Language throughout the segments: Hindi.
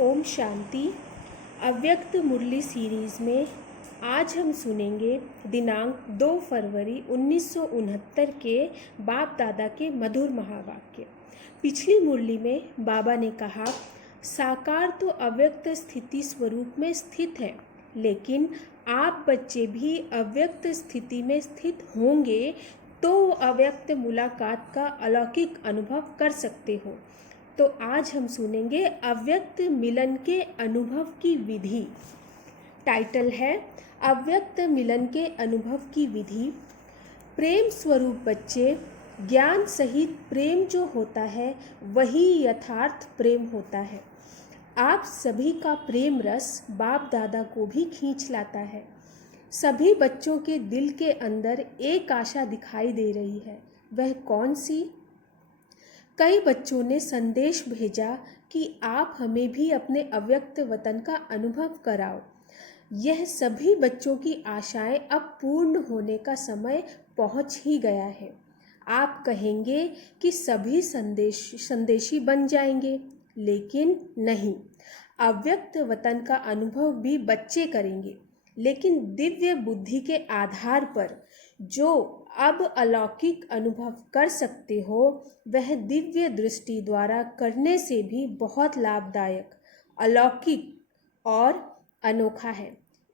ओम शांति। अव्यक्त मुरली सीरीज़ में आज हम सुनेंगे दिनांक 2 फरवरी 1969 के बाप दादा के मधुर महावाक्य। पिछली मुरली में बाबा ने कहा, साकार तो अव्यक्त स्थिति स्वरूप में स्थित है, लेकिन आप बच्चे भी अव्यक्त स्थिति में स्थित होंगे तो अव्यक्त मुलाकात का अलौकिक अनुभव कर सकते हो। तो आज हम सुनेंगे अव्यक्त मिलन के अनुभव की विधि। टाइटल है अव्यक्त मिलन के अनुभव की विधि। प्रेम स्वरूप बच्चे, ज्ञान सहित प्रेम जो होता है वही यथार्थ प्रेम होता है। आप सभी का प्रेम रस बाप दादा को भी खींच लाता है। सभी बच्चों के दिल के अंदर एक आशा दिखाई दे रही है। वह कौन सी? कई बच्चों ने संदेश भेजा कि आप हमें भी अपने अव्यक्त वतन का अनुभव कराओ। यह सभी बच्चों की आशाएं अब पूर्ण होने का समय पहुंच ही गया है। आप कहेंगे कि सभी संदेशी बन जाएंगे, लेकिन नहीं। अव्यक्त वतन का अनुभव भी बच्चे करेंगे, लेकिन दिव्य बुद्धि के आधार पर। जो अब अलौकिक अनुभव कर सकते हो, वह दिव्य दृष्टि द्वारा करने से भी बहुत लाभदायक, अलौकिक और अनोखा है।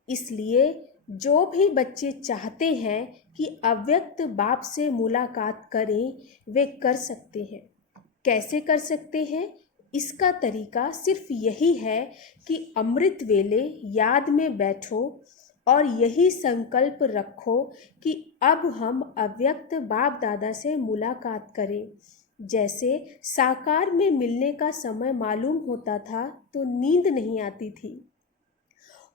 इसलिए जो भी बच्चे चाहते हैं कि अव्यक्त बाप से मुलाकात करें, वे कर सकते हैं। कैसे कर सकते हैं? इसका तरीका सिर्फ यही है कि अमृत वेले याद में बैठो और यही संकल्प रखो कि अब हम अव्यक्त बाप दादा से मुलाकात करें। जैसे साकार में मिलने का समय मालूम होता था तो नींद नहीं आती थी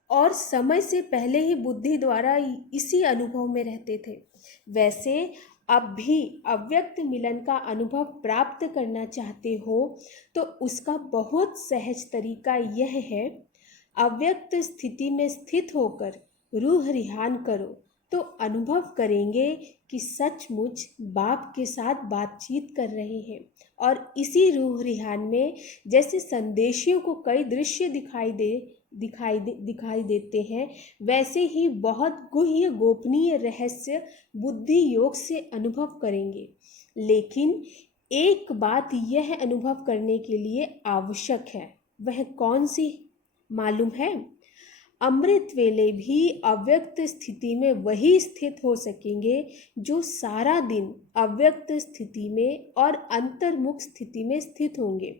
और समय से पहले ही बुद्धि द्वारा इसी अनुभव में रहते थे, वैसे अब भी अव्यक्त मिलन का अनुभव प्राप्त करना चाहते हो तो उसका बहुत सहज तरीका यह है। अव्यक्त स्थिति में स्थित होकर रूह रिहान करो तो अनुभव करेंगे कि सचमुच बाप के साथ बातचीत कर रहे हैं। और इसी रूह रिहान में जैसे संदेशियों को कई दृश्य दिखाई देते हैं, वैसे ही बहुत गुह्य गोपनीय रहस्य बुद्धि योग से अनुभव करेंगे। लेकिन एक बात यह अनुभव करने के लिए आवश्यक है। वह कौन सी मालूम है? अमृत वेले भी अव्यक्त स्थिति में वही स्थित हो सकेंगे जो सारा दिन अव्यक्त स्थिति में और अंतर्मुख स्थिति में स्थित होंगे।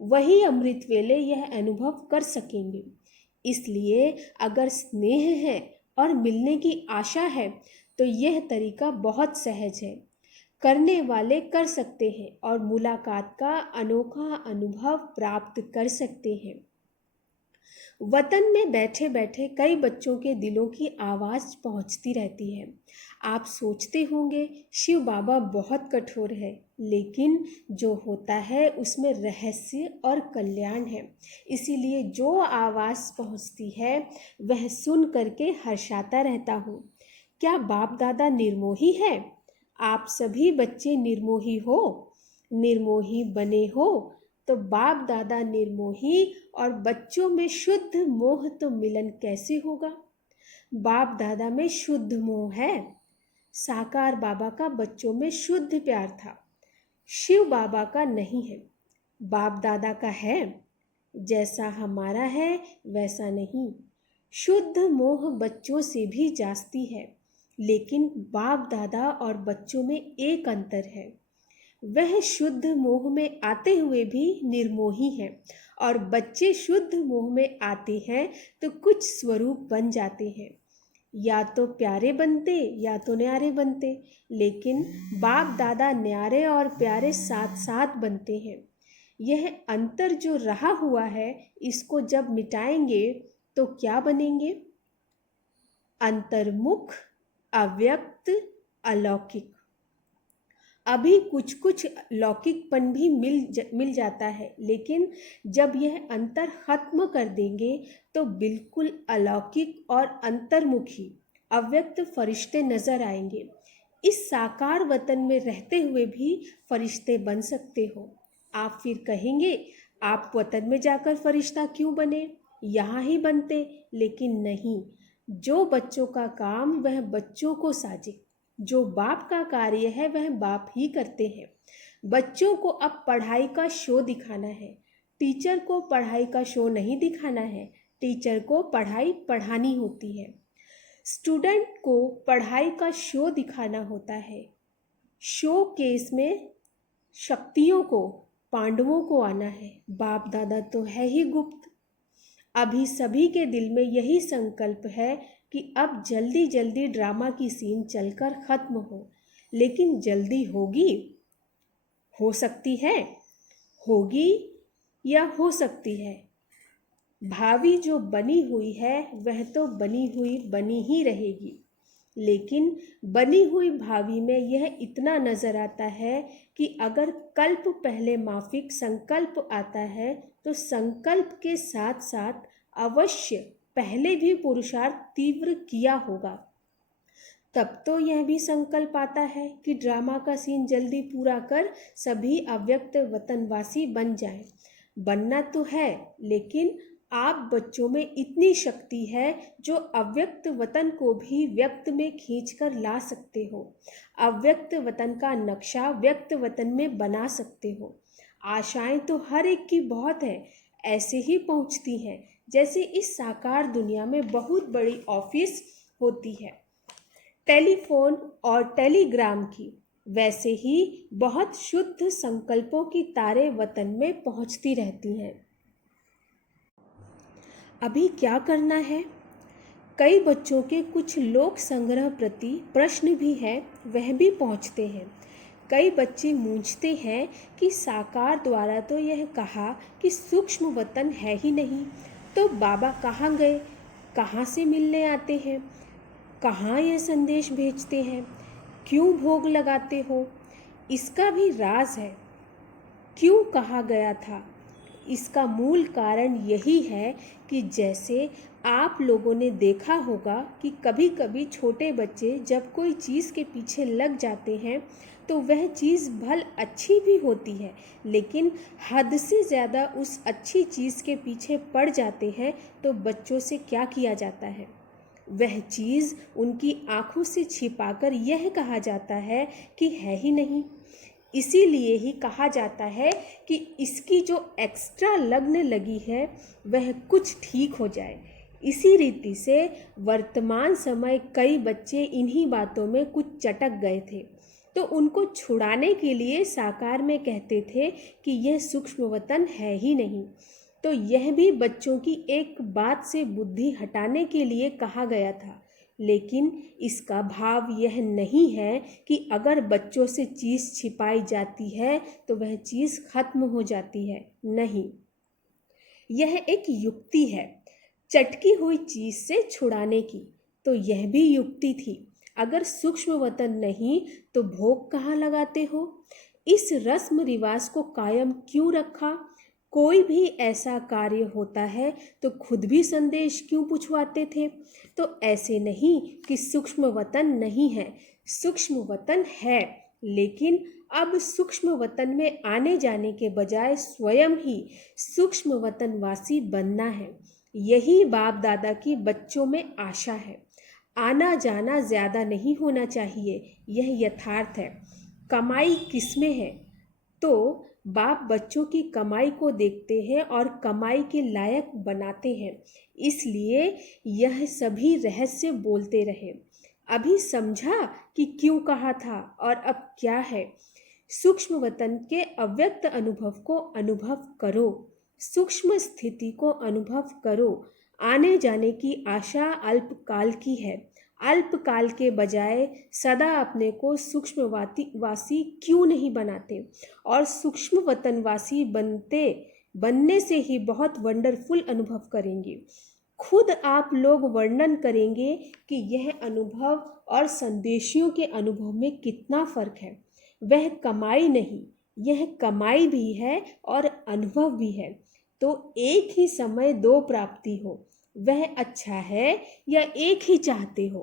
वही अमृत वेले यह अनुभव कर सकेंगे। इसलिए अगर स्नेह है और मिलने की आशा है तो यह तरीका बहुत सहज है। करने वाले कर सकते हैं और मुलाकात का अनोखा अनुभव प्राप्त कर सकते हैं। वतन में बैठे बैठे कई बच्चों के दिलों की आवाज़ पहुंचती रहती है। आप सोचते होंगे शिव बाबा बहुत कठोर है, लेकिन जो होता है उसमें रहस्य और कल्याण है। इसीलिए जो आवाज़ पहुंचती है वह सुन करके हर्षाता रहता हूँ। क्या बाप दादा निर्मोही है? आप सभी बच्चे निर्मोही हो, निर्मोही बने हो तो बाप दादा निर्मोही और बच्चों में शुद्ध मोह तो मिलन कैसे होगा? बाप दादा में शुद्ध मोह है। साकार बाबा का बच्चों में शुद्ध प्यार था, शिव बाबा का नहीं है। बाप दादा का है, जैसा हमारा है वैसा नहीं। शुद्ध मोह बच्चों से भी जास्ती है, लेकिन बाप दादा और बच्चों में एक अंतर है। वह शुद्ध मोह में आते हुए भी निर्मोही हैं और बच्चे शुद्ध मोह में आते हैं तो कुछ स्वरूप बन जाते हैं। या तो प्यारे बनते या तो न्यारे बनते, लेकिन बाप दादा न्यारे और प्यारे साथ साथ बनते हैं। यह अंतर जो रहा हुआ है, इसको जब मिटाएंगे तो क्या बनेंगे? अंतर्मुख, अव्यक्त, अलौकिक। अभी कुछ कुछ लौकिकपन भी मिल जाता है, लेकिन जब यह अंतर खत्म कर देंगे तो बिल्कुल अलौकिक और अंतर्मुखी अव्यक्त फरिश्ते नजर आएंगे। इस साकार वतन में रहते हुए भी फरिश्ते बन सकते हो। आप फिर कहेंगे आप वतन में जाकर फरिश्ता क्यों बने, यहाँ ही बनते। लेकिन नहीं, जो बच्चों का काम वह बच्चों को साजे, जो बाप का कार्य है वह बाप ही करते हैं। बच्चों को अब पढ़ाई का शो दिखाना है, टीचर को पढ़ाई का शो नहीं दिखाना है, टीचर को पढ़ाई पढ़ानी होती है। स्टूडेंट को पढ़ाई का शो दिखाना होता है। शो केस में शक्तियों को, पांडवों को आना है, बाप दादा तो है ही गुप्त। अभी सभी के दिल में यही संकल्प है कि अब जल्दी जल्दी ड्रामा की सीन चलकर खत्म हो। लेकिन जल्दी होगी? हो सकती है, होगी या हो सकती है। भावी जो बनी हुई है वह तो बनी हुई बनी ही रहेगी। लेकिन बनी हुई भावी में यह इतना नजर आता है कि अगर कल्प पहले माफिक संकल्प आता है तो संकल्प के साथ साथ अवश्य पहले भी पुरुषार्थ तीव्र किया होगा। तब तो यह भी संकल्प आता है कि ड्रामा का सीन जल्दी पूरा कर सभी अव्यक्त वतनवासी बन जाएं। बनना तो है, लेकिन आप बच्चों में इतनी शक्ति है जो अव्यक्त वतन को भी व्यक्त में खींचकर ला सकते हो। अव्यक्त वतन का नक्शा व्यक्त वतन में बना सकते हो। आशाएं तो हर एक की बहुत है, ऐसे ही पहुंचती हैं जैसे इस साकार दुनिया में बहुत बड़ी ऑफिस होती है टेलीफोन और टेलीग्राम की, वैसे ही बहुत शुद्ध संकल्पों की तारे वतन में पहुंचती रहती हैं। अभी क्या करना है? कई बच्चों के कुछ लोक संग्रह प्रति प्रश्न भी है, वह भी पहुंचते हैं। कई बच्चे मूंझते हैं कि साकार द्वारा तो यह कहा कि सूक्ष्म वतन है ही नहीं, तो बाबा कहाँ गए, कहाँ से मिलने आते हैं, कहाँ यह संदेश भेजते हैं, क्यों भोग लगाते हो? इसका भी राज है। क्यों कहा गया था? इसका मूल कारण यही है कि जैसे आप लोगों ने देखा होगा कि कभी कभी छोटे बच्चे जब कोई चीज़ के पीछे लग जाते हैं तो वह चीज़ भल अच्छी भी होती है, लेकिन हद से ज़्यादा उस अच्छी चीज़ के पीछे पड़ जाते हैं तो बच्चों से क्या किया जाता है? वह चीज़ उनकी आंखों से छिपाकर यह कहा जाता है कि है ही नहीं। इसीलिए ही कहा जाता है कि इसकी जो एक्स्ट्रा लगने लगी है वह कुछ ठीक हो जाए। इसी रीति से वर्तमान समय कई बच्चे इन्हीं बातों में कुछ चटक गए थे, तो उनको छुड़ाने के लिए साकार में कहते थे कि यह सूक्ष्म वतन है ही नहीं। तो यह भी बच्चों की एक बात से बुद्धि हटाने के लिए कहा गया था, लेकिन इसका भाव यह नहीं है कि अगर बच्चों से चीज़ छिपाई जाती है तो वह चीज़ खत्म हो जाती है। नहीं, यह एक युक्ति है चटकी हुई चीज़ से छुड़ाने की। तो यह भी युक्ति थी। अगर सूक्ष्म वतन नहीं तो भोग कहाँ लगाते हो? इस रस्म रिवाज को कायम क्यों रखा? कोई भी ऐसा कार्य होता है तो खुद भी संदेश क्यों पूछवाते थे? तो ऐसे नहीं कि सूक्ष्म वतन नहीं है, सूक्ष्म वतन है, लेकिन अब सूक्ष्म वतन में आने जाने के बजाय स्वयं ही सूक्ष्म वतनवासी बनना है। यही बाप दादा की बच्चों में आशा है। आना जाना ज़्यादा नहीं होना चाहिए, यह यथार्थ है। कमाई किसमें है? तो बाप बच्चों की कमाई को देखते हैं और कमाई के लायक बनाते हैं। इसलिए यह सभी रहस्य बोलते रहे। अभी समझा कि क्यों कहा था और अब क्या है? सूक्ष्म वतन के अव्यक्त अनुभव को अनुभव करो, सूक्ष्म स्थिति को अनुभव करो। आने जाने की आशा अल्पकाल की है। अल्पकाल के बजाय सदा अपने को सूक्ष्मवासी क्यों नहीं बनाते? और सूक्ष्म वतनवासी बनने से ही बहुत वंडरफुल अनुभव करेंगे। खुद आप लोग वर्णन करेंगे कि यह अनुभव और संदेशियों के अनुभव में कितना फर्क है। वह कमाई नहीं, यह कमाई भी है और अनुभव भी है। तो एक ही समय दो प्राप्ति हो, वह अच्छा है या एक ही चाहते हो?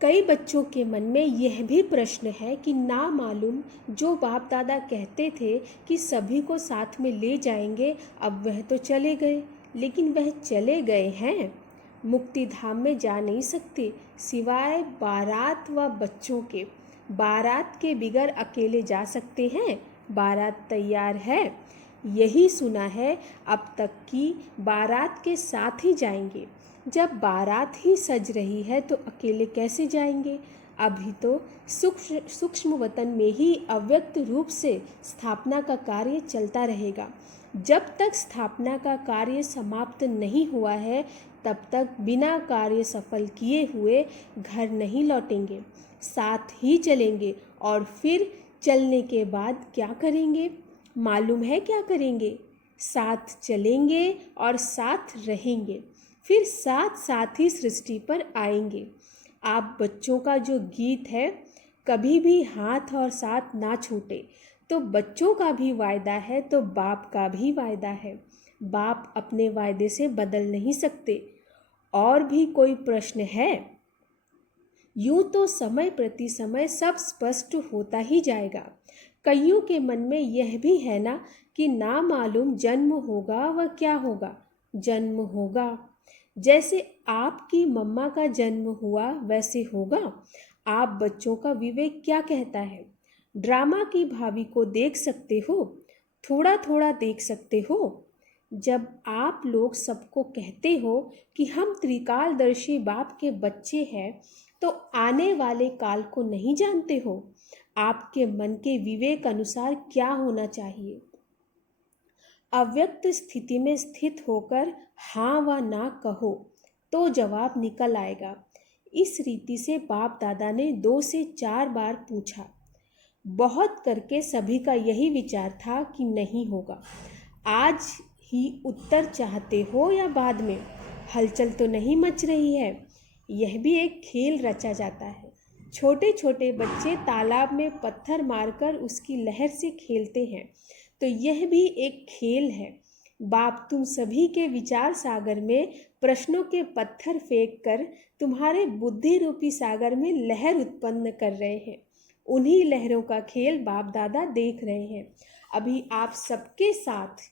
कई बच्चों के मन में यह भी प्रश्न है कि ना मालूम जो बाप दादा कहते थे कि सभी को साथ में ले जाएंगे, अब वह तो चले गए। लेकिन वह चले गए हैं, मुक्ति धाम में जा नहीं सकते सिवाय बारात व बच्चों के। बारात के बिगर अकेले जा सकते हैं? बारात तैयार है, यही सुना है अब तक कि बारात के साथ ही जाएंगे। जब बारात ही सज रही है तो अकेले कैसे जाएंगे? अभी तो सूक्ष्म वतन में ही अव्यक्त रूप से स्थापना का कार्य चलता रहेगा। जब तक स्थापना का कार्य समाप्त नहीं हुआ है तब तक बिना कार्य सफल किए हुए घर नहीं लौटेंगे। साथ ही चलेंगे और फिर चलने के बाद क्या करेंगे? मालूम है क्या करेंगे? साथ चलेंगे और साथ रहेंगे, फिर साथ साथ ही सृष्टि पर आएंगे। आप बच्चों का जो गीत है, कभी भी हाथ और साथ ना छूटे, तो बच्चों का भी वायदा है तो बाप का भी वायदा है। बाप अपने वायदे से बदल नहीं सकते। और भी कोई प्रश्न है? यूं तो समय प्रति समय सब स्पष्ट होता ही जाएगा। कईयों के मन में यह भी है ना कि ना मालूम जन्म होगा व क्या होगा। जन्म होगा, जैसे आपकी मम्मा का जन्म हुआ वैसे होगा। आप बच्चों का विवेक क्या कहता है? ड्रामा की भावी को देख सकते हो, थोड़ा थोड़ा देख सकते हो। जब आप लोग सबको कहते हो कि हम त्रिकालदर्शी बाप के बच्चे हैं, तो आने वाले काल को नहीं जानते हो? आपके मन के विवेक अनुसार क्या होना चाहिए? अव्यक्त स्थिति में स्थित होकर हाँ व ना कहो तो जवाब निकल आएगा। इस रीति से बाप दादा ने 2 से 4 बार पूछा। बहुत करके सभी का यही विचार था कि नहीं होगा। आज ही उत्तर चाहते हो या बाद में? हलचल तो नहीं मच रही है? यह भी एक खेल रचा जाता है। छोटे छोटे बच्चे तालाब में पत्थर मारकर उसकी लहर से खेलते हैं, तो यह भी एक खेल है। बाप तुम सभी के विचार सागर में प्रश्नों के पत्थर फेंक कर तुम्हारे बुद्धि रूपी सागर में लहर उत्पन्न कर रहे हैं। उन्हीं लहरों का खेल बाप दादा देख रहे हैं। अभी आप सबके साथ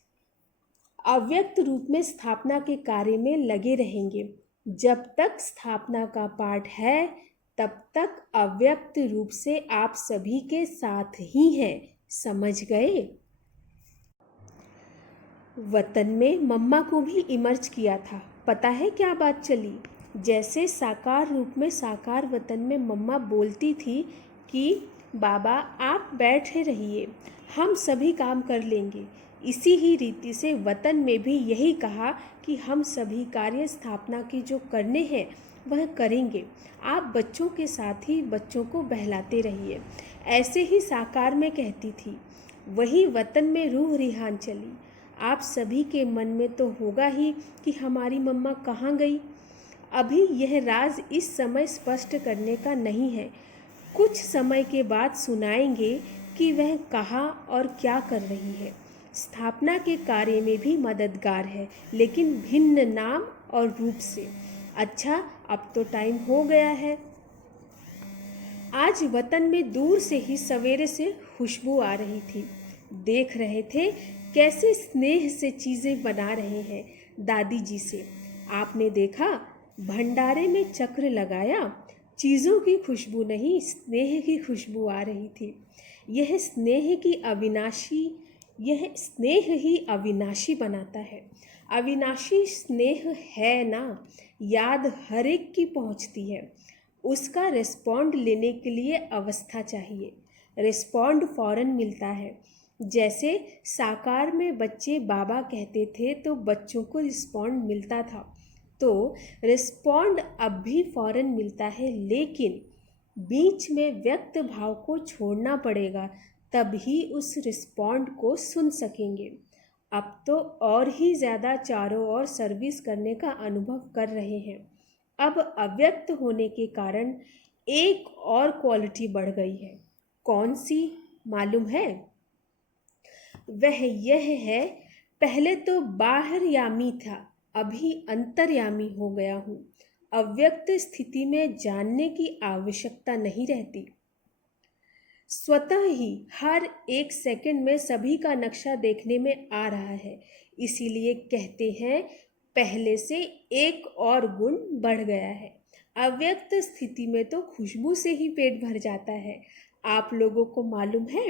अव्यक्त रूप में स्थापना के कार्य में लगे रहेंगे। जब तक स्थापना का पाठ है तब तक अव्यक्त रूप से आप सभी के साथ ही हैं। समझ गए? वतन में मम्मा को भी इमर्ज किया था। पता है क्या बात चली? जैसे साकार रूप में साकार वतन में मम्मा बोलती थी कि बाबा आप बैठे रहिए, हम सभी काम कर लेंगे। इसी ही रीति से वतन में भी यही कहा कि हम सभी कार्य स्थापना की जो करने हैं वह करेंगे। आप बच्चों के साथ ही बच्चों को बहलाते रहिए। ऐसे ही साकार में कहती थी। वही वतन में रूह रिहान चली। आप सभी के मन में तो होगा ही कि हमारी मम्मा कहाँ गई। अभी यह राज इस समय स्पष्ट करने का नहीं है। कुछ समय के बाद सुनाएंगे कि वह कहाँ और क्या कर रही है। स्थापना के कार्य में भी मददगार है, लेकिन भिन्न नाम और रूप से। अच्छा, अब तो टाइम हो गया है। आज वतन में दूर से ही सवेरे से खुशबू आ रही थी। देख रहे थे कैसे स्नेह से चीज़ें बना रहे हैं दादी जी से। आपने देखा भंडारे में चक्र लगाया, चीज़ों की खुशबू नहीं स्नेह की खुशबू आ रही थी। यह स्नेह ही अविनाशी बनाता है। अविनाशी स्नेह है ना, याद हर एक की पहुंचती है। उसका रिस्पॉन्ड लेने के लिए अवस्था चाहिए। रिस्पॉन्ड फौरन मिलता है। जैसे साकार में बच्चे बाबा कहते थे तो बच्चों को रिस्पॉन्ड मिलता था, तो रिस्पॉन्ड अब भी फौरन मिलता है, लेकिन बीच में व्यक्त भाव को छोड़ना पड़ेगा, तभी उस रिस्पॉन्ड को सुन सकेंगे। अब तो और ही ज़्यादा चारों ओर सर्विस करने का अनुभव कर रहे हैं। अब अव्यक्त होने के कारण एक और क्वालिटी बढ़ गई है। कौन सी मालूम है? वह यह है, पहले तो बाहरयामी था, अभी अंतर्यामी हो गया हूँ। अव्यक्त स्थिति में जानने की आवश्यकता नहीं रहती। स्वतः ही हर एक सेकंड में सभी का नक्शा देखने में आ रहा है। इसीलिए कहते हैं पहले से एक और गुण बढ़ गया है। अव्यक्त स्थिति में तो खुशबू से ही पेट भर जाता है। आप लोगों को मालूम है,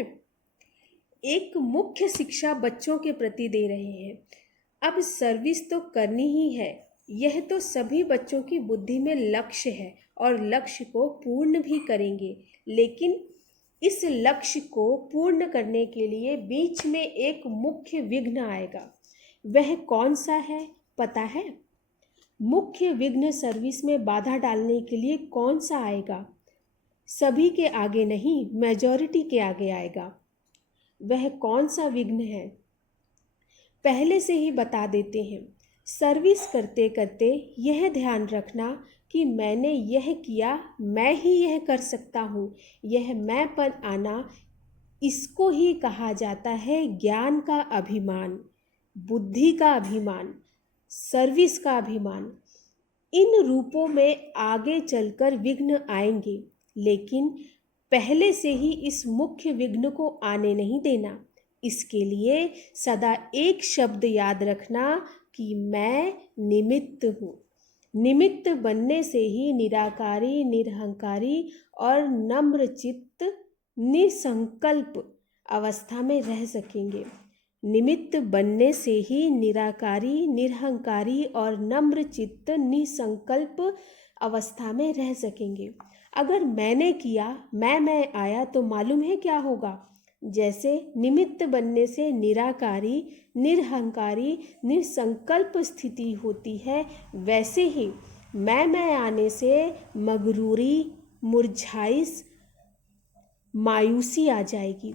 एक मुख्य शिक्षा बच्चों के प्रति दे रहे हैं। अब सर्विस तो करनी ही है, यह तो सभी बच्चों की बुद्धि में लक्ष्य है और लक्ष्य को पूर्ण भी करेंगे। लेकिन इस लक्ष्य को पूर्ण करने के लिए बीच में एक मुख्य विघ्न आएगा। वह कौन सा है पता है? मुख्य विघ्न सर्विस में बाधा डालने के लिए कौन सा आएगा? सभी के आगे नहीं, मेजॉरिटी के आगे आएगा। वह कौन सा विघ्न है? पहले से ही बता देते हैं। सर्विस करते करते यह ध्यान रखना कि मैंने यह किया, मैं ही यह कर सकता हूँ। यह मैंपन आना, इसको ही कहा जाता है ज्ञान का अभिमान, बुद्धि का अभिमान, सर्विस का अभिमान। इन रूपों में आगे चलकर विघ्न आएंगे, लेकिन पहले से ही इस मुख्य विघ्न को आने नहीं देना। इसके लिए सदा एक शब्द याद रखना कि मैं निमित्त हूँ। निमित्त बनने से ही निराकारी, निरहंकारी और नम्रचित्त, निसंकल्प अवस्था में रह सकेंगे। निमित्त बनने से ही निराकारी, निरहंकारी और नम्रचित्त, निसंकल्प अवस्था में रह सकेंगे। अगर मैंने किया, मैं आया, तो मालूम है क्या होगा? जैसे निमित्त बनने से निराकारी, निरहंकारी, निसंकल्प स्थिति होती है, वैसे ही मैं आने से मगरूरी, मुरझाइश, मायूसी आ जाएगी।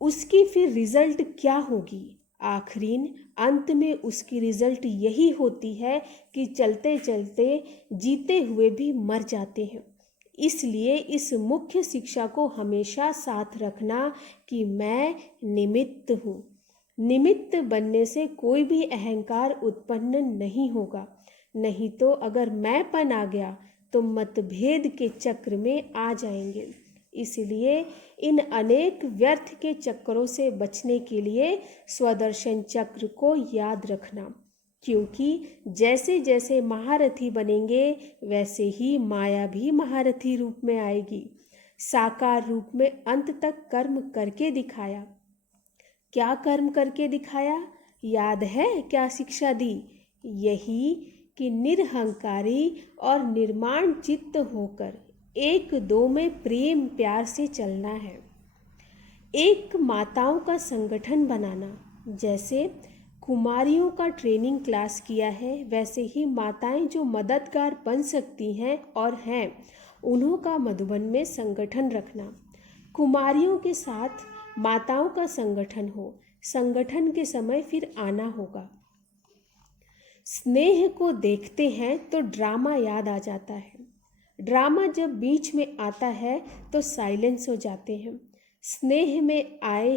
उसकी फिर रिजल्ट क्या होगी? आखिरीन अंत में उसकी रिजल्ट यही होती है कि चलते चलते जीते हुए भी मर जाते हैं। इसलिए इस मुख्य शिक्षा को हमेशा साथ रखना कि मैं निमित्त हूँ। निमित्त बनने से कोई भी अहंकार उत्पन्न नहीं होगा। नहीं तो अगर मैंपन आ गया तो मतभेद के चक्र में आ जाएंगे। इसलिए इन अनेक व्यर्थ के चक्रों से बचने के लिए स्वदर्शन चक्र को याद रखना, क्योंकि जैसे जैसे महारथी बनेंगे वैसे ही माया भी महारथी रूप में आएगी। साकार रूप में अंत तक कर्म करके दिखाया। क्या कर्म करके दिखाया? याद है क्या शिक्षा दी? यही कि निरहंकारी और निर्माण चित्त होकर एक दो में प्रेम प्यार से चलना है। एक माताओं का संगठन बनाना। जैसे कुमारियों का ट्रेनिंग क्लास किया है, वैसे ही माताएं जो मददगार बन सकती हैं और हैं, उन्हों का मधुबन में संगठन रखना। कुमारियों के साथ माताओं का संगठन हो। संगठन के समय फिर आना होगा। स्नेह को देखते हैं तो ड्रामा याद आ जाता है। ड्रामा जब बीच में आता है तो साइलेंस हो जाते हैं। स्नेह में आए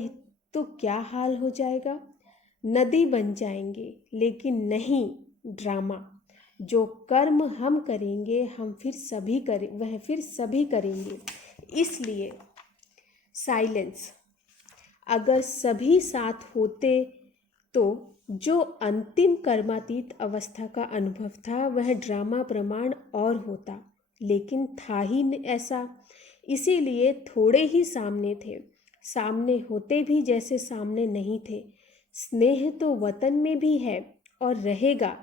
तो क्या हाल हो जाएगा? नदी बन जाएंगे। लेकिन नहीं, ड्रामा। जो कर्म हम करेंगे हम फिर सभी करें, वह फिर सभी करेंगे। इसलिए साइलेंस। अगर सभी साथ होते तो जो अंतिम कर्मातीत अवस्था का अनुभव था वह ड्रामा प्रमाण और होता, लेकिन था ही ऐसा। इसीलिए थोड़े ही सामने थे। सामने होते भी जैसे सामने नहीं थे। स्नेह तो वतन में भी है और रहेगा,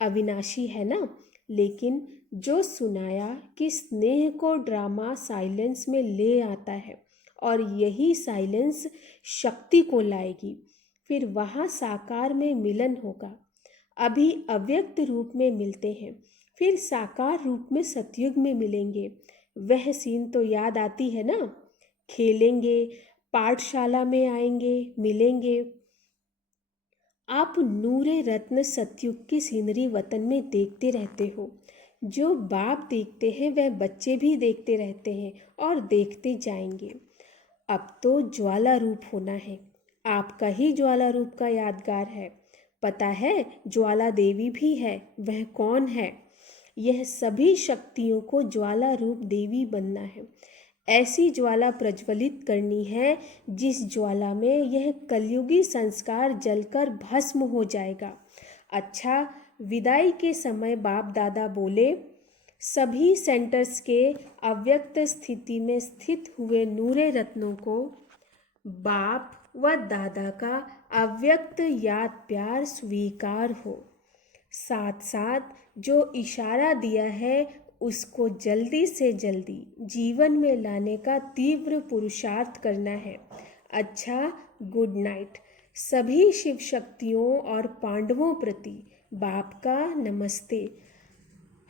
अविनाशी है ना। लेकिन जो सुनाया कि स्नेह को ड्रामा साइलेंस में ले आता है और यही साइलेंस शक्ति को लाएगी, फिर वहाँ साकार में मिलन होगा। अभी अव्यक्त रूप में मिलते हैं, फिर साकार रूप में सतयुग में मिलेंगे। वह सीन तो याद आती है ना। खेलेंगे, पाठशाला में आएंगे, मिलेंगे। आप नूरे रत्न सतयुग की सीनरी वतन में देखते रहते हो। जो बाप देखते हैं वह बच्चे भी देखते रहते हैं और देखते जाएंगे। अब तो ज्वाला रूप होना है। आपका ही ज्वाला रूप का यादगार है। पता है ज्वाला देवी भी है। वह कौन है? यह सभी शक्तियों को ज्वाला रूप देवी बनना है। ऐसी ज्वाला प्रज्वलित करनी है जिस ज्वाला में यह कलयुगी संस्कार जलकर भस्म हो जाएगा। अच्छा, विदाई के समय बाप दादा बोले, सभी सेंटर्स के अव्यक्त स्थिति में स्थित हुए नूरे रत्नों को बाप व दादा का अव्यक्त याद प्यार स्वीकार हो। साथ साथ जो इशारा दिया है उसको जल्दी से जल्दी जीवन में लाने का तीव्र पुरुषार्थ करना है। अच्छा, गुड नाइट। सभी शिव शक्तियों और पांडवों प्रति बाप का नमस्ते।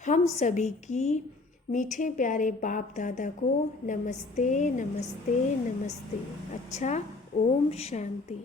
हम सभी की मीठे प्यारे बाप दादा को नमस्ते नमस्ते नमस्ते। अच्छा, ओम शांति।